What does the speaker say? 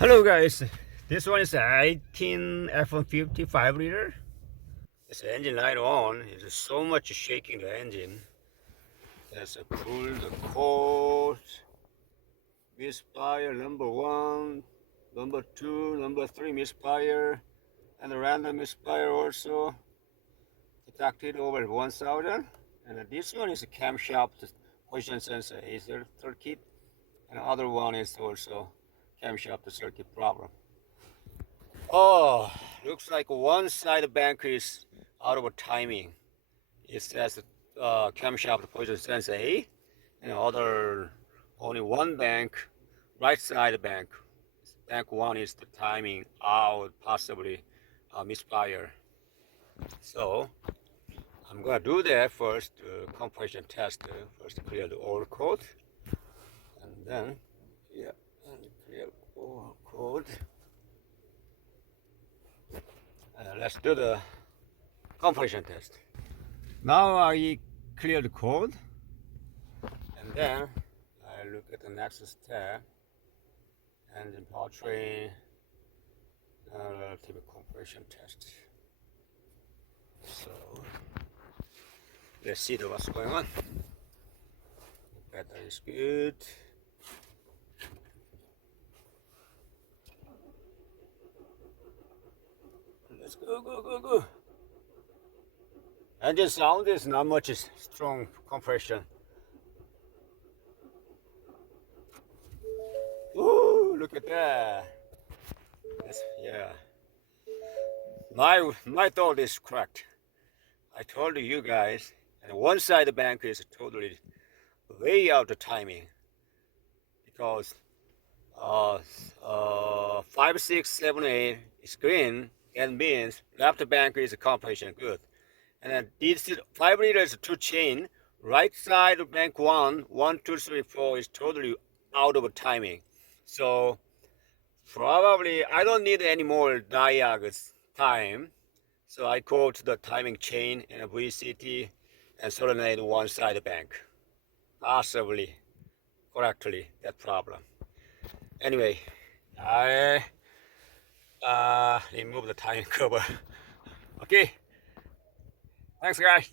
Hello guys, this one is 18 F150 5-liter. It's the engine light on. It's so much shaking the engine. There's a pull the cord, misfire number 1, number 2, number 3 misfire, and the random misfire also detected over 1000. And this one is a camshaft position sensor is the circuit, and the other one is also camshaft circuit problem. Oh, looks like one side bank is out of timing. It says camshaft position sense A, and other only one bank, right side bank. Bank one is the timing out, possibly misfire. So I'm gonna do that first, compression test. First clear the old code, and then and clear old code. Let's do the compression test. Now I clear the code, and then I look at the next step, engine powertrain, relative compression test. So let's see what's going on. Battery is good. Let's go. Engine sound is not much strong compression. Ooh, look at that. Yeah. My thought is correct. I told you guys, and one side of the bank is totally way out of timing because 5, 6, 7, 8 is green, and means left bank is compression good. And then these 5 liters 2 chain, right side of bank 1, 1, 2, 3, 4 is totally out of timing. So probably I don't need any more diags time. So I go to the timing chain and a VCT and solenoid one side bank. Possibly correctly that problem. Anyway, I remove the timing cover. Okay, thanks guys.